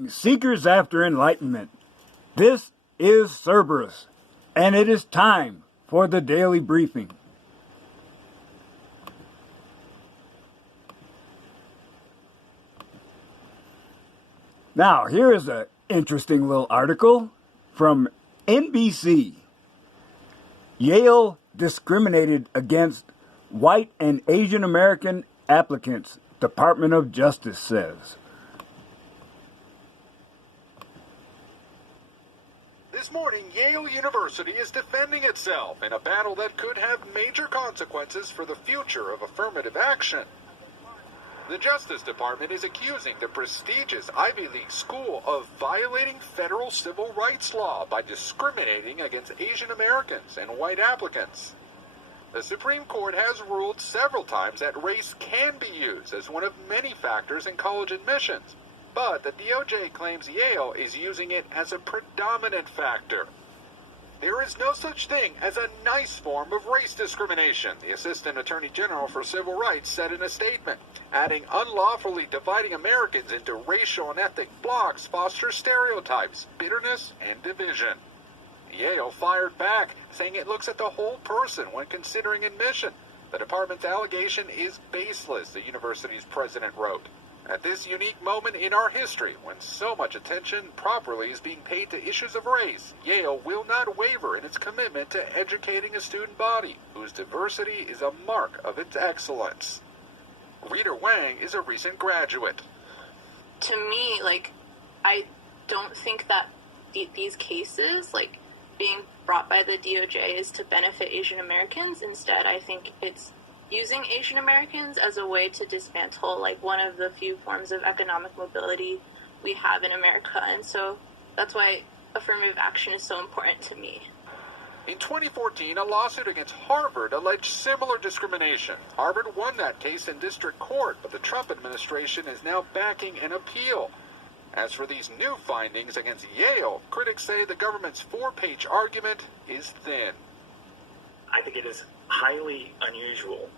Greeting seekers after enlightenment. This is Cerberus, and it is time for the daily briefing. Now, here is an interesting little article from NBC. Yale discriminated against white and Asian American applicants, Department of Justice says. This morning, Yale University is defending itself in a battle that could have major consequences for the future of affirmative action. The Justice Department is accusing the prestigious Ivy League school of violating federal civil rights law by discriminating against Asian Americans and white applicants. The Supreme Court has ruled several times that race can be used as one of many factors in college admissions, but the DOJ claims Yale is using it as a predominant factor. There is no such thing as a nice form of race discrimination, the Assistant Attorney General for Civil Rights said in a statement, adding unlawfully dividing Americans into racial and ethnic blocks fosters stereotypes, bitterness, and division. Yale fired back, saying it looks at the whole person when considering admission. The department's allegation is baseless, the university's president wrote. At this unique moment in our history, when so much attention properly is being paid to issues of race, Yale will not waver in its commitment to educating a student body whose diversity is a mark of its excellence. Rita Wang is a recent graduate. To me, I don't think that these cases, being brought by the DOJ is to benefit Asian Americans. Instead, I think it's using Asian Americans as a way to dismantle one of the few forms of economic mobility we have in America. And so that's why affirmative action is so important to me. In 2014, a lawsuit against Harvard alleged similar discrimination. Harvard won that case in district court, but the Trump administration is now backing an appeal. As for these new findings against Yale, critics say the government's 4-page argument is thin. I think it is highly unusual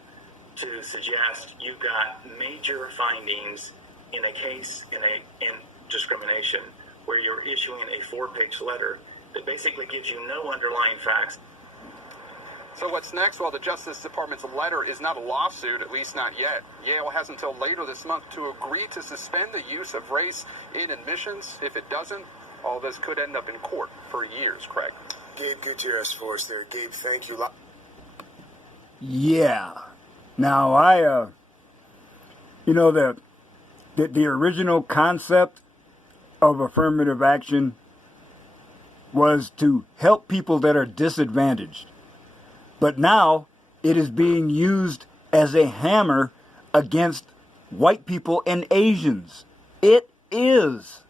to suggest you've got major findings in a case in discrimination where you're issuing a 4-page letter that basically gives you no underlying facts. So what's next? Well, the Justice Department's letter is not a lawsuit, at least not yet. Yale has until later this month to agree to suspend the use of race in admissions. If it doesn't, all this could end up in court for years, Craig. Gabe Gutierrez for us there. Gabe, thank you. Yeah. Now, the original concept of affirmative action was to help people that are disadvantaged. But now it is being used as a hammer against white people and Asians. It is.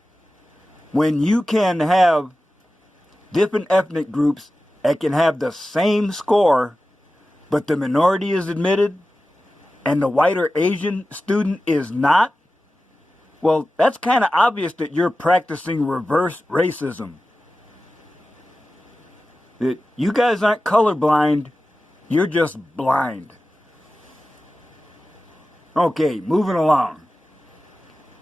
When you can have different ethnic groups that can have the same score, but the minority is admitted and the white or Asian student is not, well, that's kind of obvious that you're practicing reverse racism. That you guys aren't colorblind, you're just blind. Okay, moving along.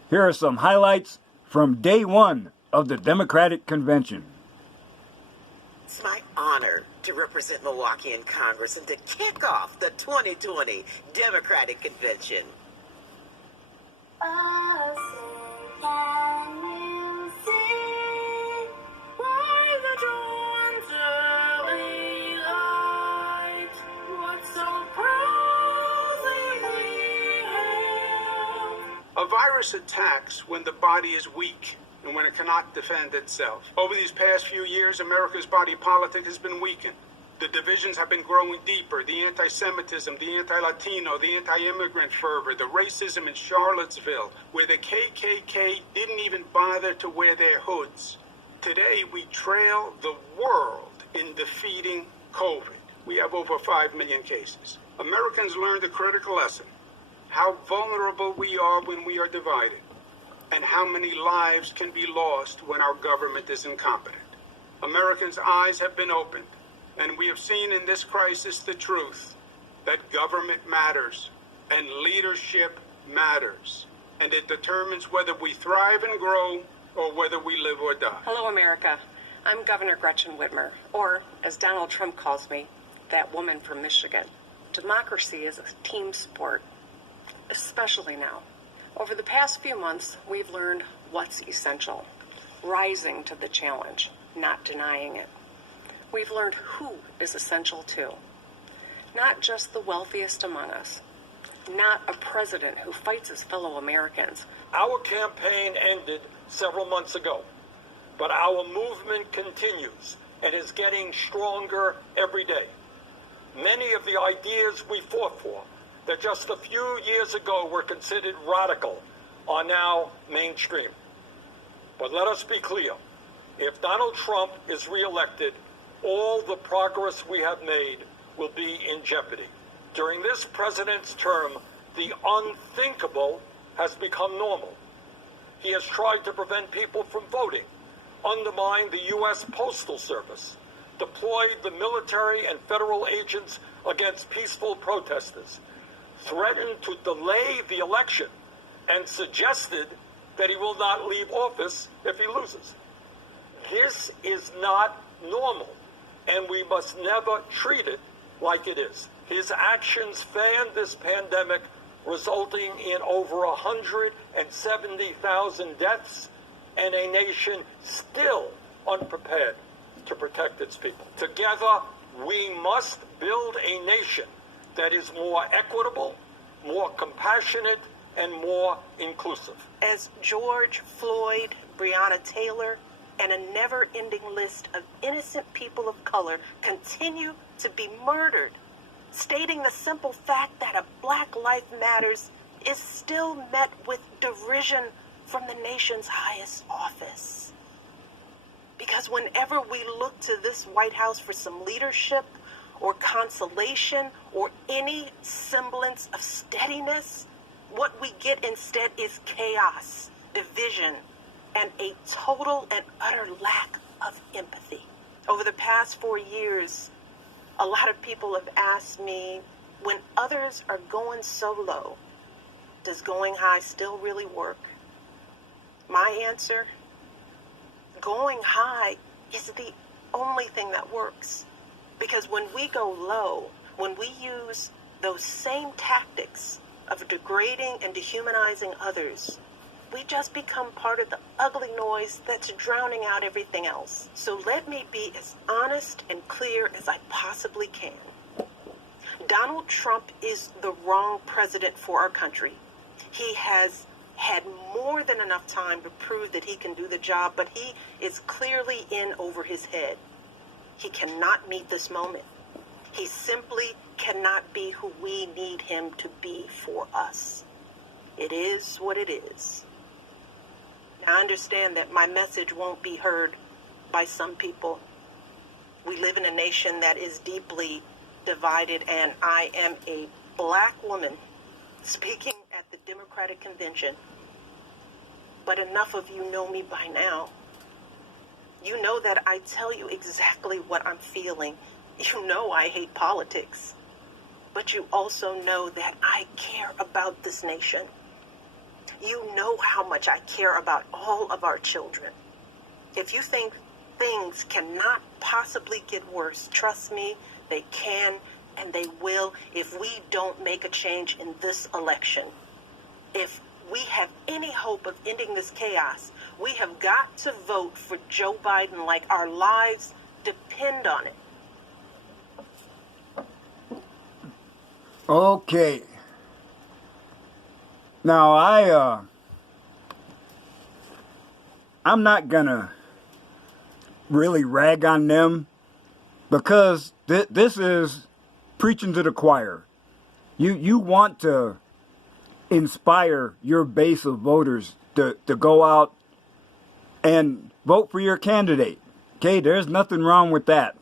Here are some highlights from day one of the Democratic Convention. It's my honor to represent Milwaukee in Congress and to kick off the 2020 Democratic Convention. A virus attacks when the body is weak and when it cannot defend itself. Over these past few years, America's body politic has been weakened. The divisions have been growing deeper. The anti-Semitism, the anti-Latino, the anti-immigrant fervor, the racism in Charlottesville, where the KKK didn't even bother to wear their hoods. Today, we trail the world in defeating COVID. We have over 5 million cases. Americans learned a critical lesson: how vulnerable we are when we are divided, and how many lives can be lost when our government is incompetent. Americans' eyes have been opened, and we have seen in this crisis the truth that government matters and leadership matters, and it determines whether we thrive and grow or whether we live or die. Hello, America. I'm Governor Gretchen Whitmer, or as Donald Trump calls me, that woman from Michigan. Democracy is a team sport, especially now. Over the past few months, we've learned what's essential, rising to the challenge, not denying it. We've learned who is essential too, not just the wealthiest among us, not a president who fights his fellow Americans. Our campaign ended several months ago, but our movement continues and is getting stronger every day. Many of the ideas we fought for that just a few years ago were considered radical are now mainstream. But let us be clear, if Donald Trump is reelected, all the progress we have made will be in jeopardy. During this president's term, the unthinkable has become normal. He has tried to prevent people from voting, undermined the U.S. Postal Service, deployed the military and federal agents against peaceful protesters, threatened to delay the election, and suggested that he will not leave office if he loses. This is not normal, and we must never treat it like it is. His actions fanned this pandemic, resulting in over 170,000 deaths and a nation still unprepared to protect its people. Together, we must build a nation that is more equitable, more compassionate, and more inclusive. As George Floyd, Breonna Taylor, and a never-ending list of innocent people of color continue to be murdered, stating the simple fact that a Black Life Matters is still met with derision from the nation's highest office. Because whenever we look to this White House for some leadership or consolation or any semblance of steadiness, what we get instead is chaos, division, and a total and utter lack of empathy. Over the past 4 years, a lot of people have asked me, when others are going so low, does going high still really work? My answer, going high is the only thing that works. Because when we go low, when we use those same tactics of degrading and dehumanizing others, we just become part of the ugly noise that's drowning out everything else. So let me be as honest and clear as I possibly can. Donald Trump is the wrong president for our country. He has had more than enough time to prove that he can do the job, but he is clearly in over his head. He cannot meet this moment. He simply cannot be who we need him to be for us. It is what it is. Now, I understand that my message won't be heard by some people. We live in a nation that is deeply divided, and I am a Black woman speaking at the Democratic Convention. But enough of you know me by now. You know that I tell you exactly what I'm feeling. You know I hate politics. But you also know that I care about this nation. You know how much I care about all of our children. If you think things cannot possibly get worse, trust me, they can and they will if we don't make a change in this election. If we have any hope of ending this chaos, we have got to vote for Joe Biden like our lives depend on it. Okay. Now, I'm not gonna really rag on them because this is preaching to the choir. You want to inspire your base of voters to go out and vote for your candidate. Okay, there's nothing wrong with that.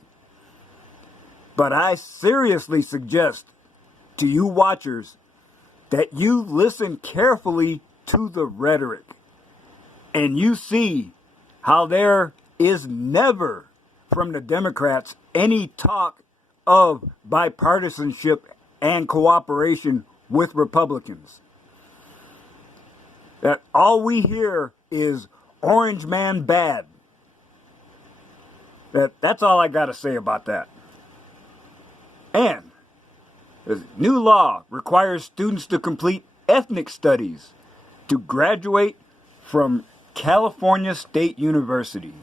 But I seriously suggest to you watchers that you listen carefully to the rhetoric and you see how there is never from the Democrats any talk of bipartisanship and cooperation with Republicans. That all we hear is orange man bad. That's all I got to say about that. And the new law requires students to complete ethnic studies to graduate from California State University.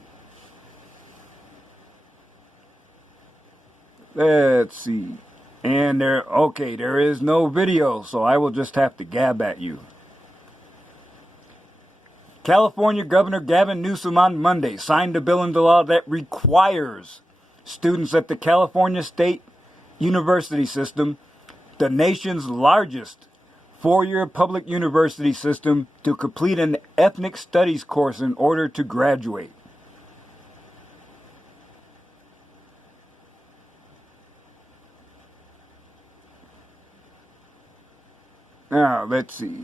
Let's see. And there is no video, so I will just have to gab at you. California Governor Gavin Newsom on Monday signed a bill into law that requires students at the California State University system, the nation's largest four-year public university system, to complete an ethnic studies course in order to graduate. Now, let's see.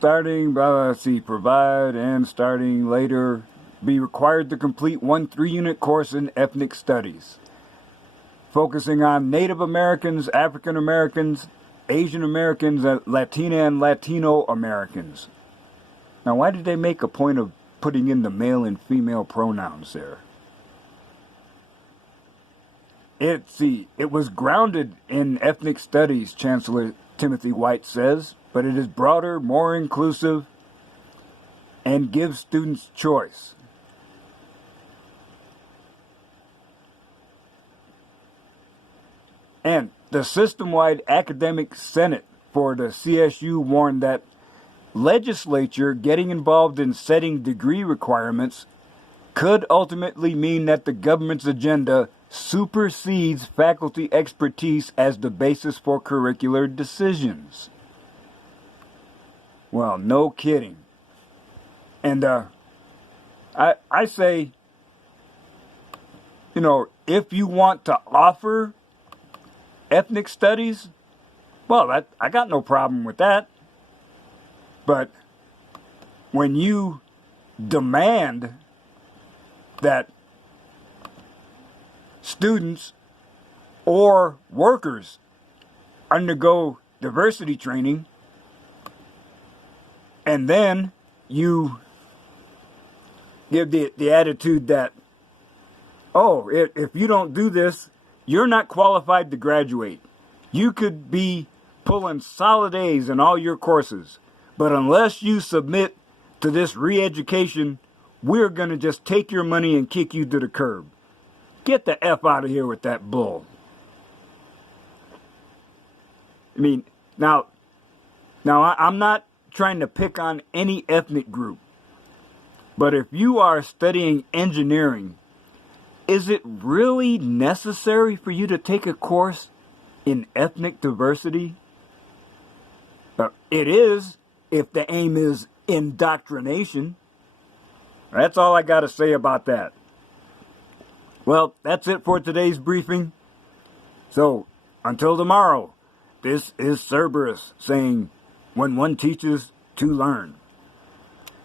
Provide and starting later, be required to complete one 3-unit course in ethnic studies, focusing on Native Americans, African Americans, Asian Americans, Latina and Latino Americans. Now, why did they make a point of putting in the male and female pronouns there? It was grounded in ethnic studies, Chancellor Timothy White says, but it is broader, more inclusive, and gives students choice. And the system-wide academic senate for the CSU warned that legislature getting involved in setting degree requirements could ultimately mean that the government's agenda supersedes faculty expertise as the basis for curricular decisions. Well, no kidding. And I say, if you want to offer ethnic studies, well, I got no problem with that. But when you demand that students or workers undergo diversity training, and then you give the attitude that, if you don't do this, you're not qualified to graduate. You could be pulling solid A's in all your courses, but unless you submit to this re-education, we're going to just take your money and kick you to the curb. Get the F out of here with that bull. I mean, now I'm not trying to pick on any ethnic group, but if you are studying engineering, is it really necessary for you to take a course in ethnic diversity? It is, if the aim is indoctrination. That's all I got to say about that. Well, that's it for today's briefing. So, until tomorrow, this is Cerberus saying, when one teaches, to learn.